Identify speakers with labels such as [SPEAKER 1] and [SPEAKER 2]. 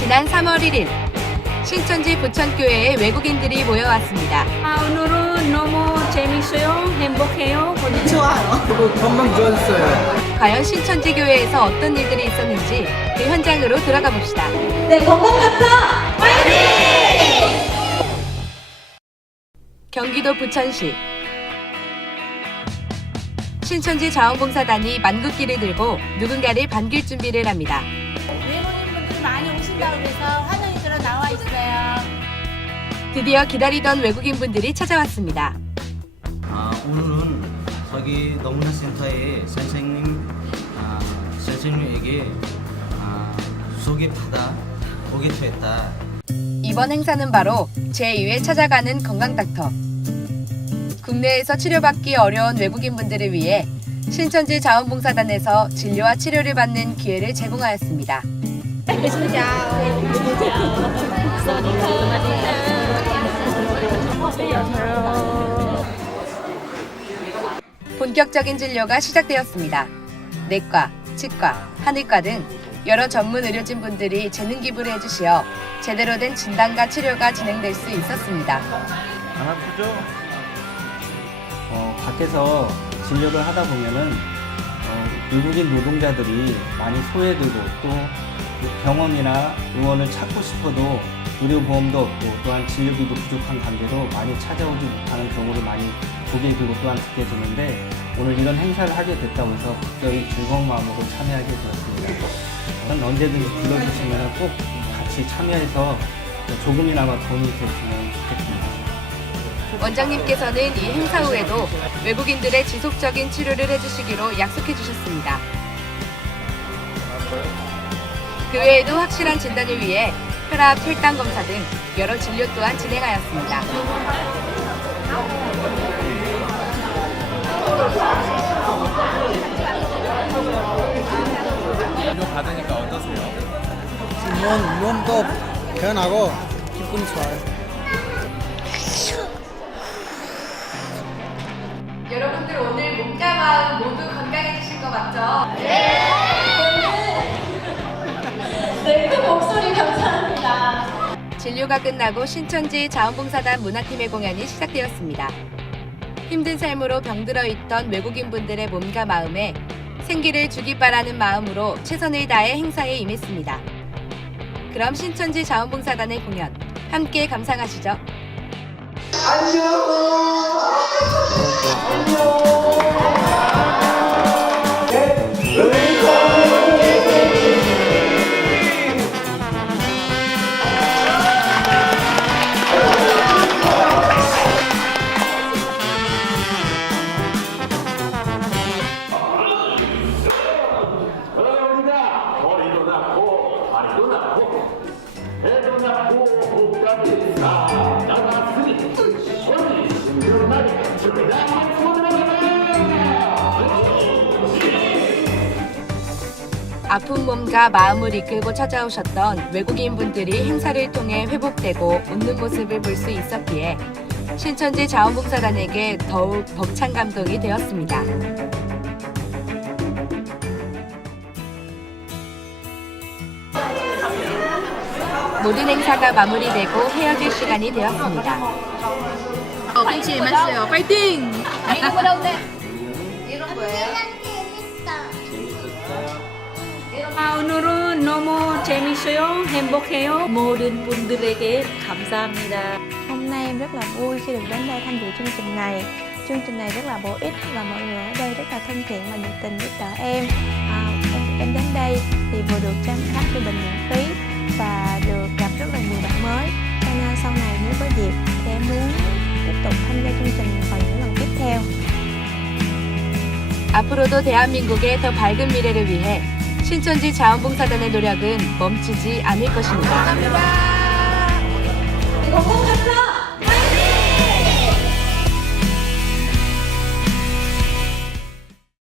[SPEAKER 1] 지난 3월 1일 신천지 부천교회에 외국인들이 모여왔습니다.
[SPEAKER 2] 아, 오늘은 너무 재밌어요. 행복해요.
[SPEAKER 3] 그리고 건강 좋았어요.
[SPEAKER 1] 과연 신천지 교회에서 어떤 일들이 있었는지 그 현장으로 들어가 봅시다.
[SPEAKER 4] 네, 건강 감사!
[SPEAKER 1] 경기도 부천시 신천지 자원봉사단이 만국기를 들고 누군가를 반길 준비를 합니다.
[SPEAKER 5] 외국인분들이 많이 오신다고 그래서 환영이 들어 나와 있어요.
[SPEAKER 1] 드디어 기다리던 외국인분들이 찾아왔습니다.
[SPEAKER 6] 아, 오늘은 저기 너무나 센터의 선생님 아, 선생님에게 아, 소개받아 오게 됐다.
[SPEAKER 1] 이번 행사는 바로 제2회 찾아가는 건강 닥터. 국내에서 치료받기 어려운 외국인분들을 위해 신천지 자원봉사단에서 진료와 치료를 받는 기회를 제공하였습니다. 본격적인 진료가 시작되었습니다. 내과, 치과, 한의과 등 여러 전문 의료진 분들이 재능 기부를 해주시어 제대로 된 진단과 치료가 진행될 수 있었습니다.
[SPEAKER 7] 안 아프죠? 어, 밖에서 진료를 하다 보면은 어, 외국인 노동자들이 많이 소외되고 또 병원이나 의원을 찾고 싶어도 의료보험도 없고 또한 진료비도 부족한 관계로 많이 찾아오지 못하는 경우를 많이 보게 되고 또한 듣게 되는데 오늘 이런 행사를 하게 됐다고 해서 굉장히 즐거운 마음으로 참여하게 되었습니다. 저는 언제든지 불러주시면 꼭 같이 참여해서 조금이나마 도움이 됐으면 좋겠습니다.
[SPEAKER 1] 원장님께서는 이 행사 후에도 외국인들의 지속적인 치료를 해주시기로 약속해 주셨습니다. 그 외에도 확실한 진단을 위해 혈압, 혈당 검사 등 여러 진료 또한 진행하였습니다.
[SPEAKER 3] 몸, 몸도 변하고 기분이 좋아요.
[SPEAKER 1] 진료가 끝나고 신천지 자원봉사단 문화팀의 공연이 시작되었습니다. 힘든 삶으로 병들어 있던 외국인분들의 몸과 마음에 생기를 주기 바라는 마음으로 최선을 다해 행사에 임했습니다. 그럼 신천지 자원봉사단의 공연 함께 감상하시죠.
[SPEAKER 8] 우리가 낳고 배도 낳고 목까지 다 낳았으니 손이 신명나게 주변에
[SPEAKER 1] 아픈 몸과 마음을 이끌고 찾아오셨던 외국인 분들이 행사를 통해 회복되고 웃는 모습을 볼 수 있었기에 신천지 자원봉사단에게 더욱 벅찬 감동이 되었습니다. 모든 행사가 마무리되고 헤어질 시간이 되었습니다.
[SPEAKER 2] 아, 오늘은 너무 재밌어요. 행복해요. 모든 분들에게 감사합니다.
[SPEAKER 9] Hôm nay em rất là vui khi được đến đây tham dự chương trình này. Chương trình này rất là bổ ích và mọi người ở đây rất là thân thiện và nhiệt tình giúp đỡ em. À, em, em đến đây thì vừa được chăm sóc cho bệnh miễn phí
[SPEAKER 1] 앞으로도 대한민국의 더 밝은 미래를 위해 신천지 자원봉사단의 노력은 멈추지 않을 것입니다.
[SPEAKER 4] 건강 감사!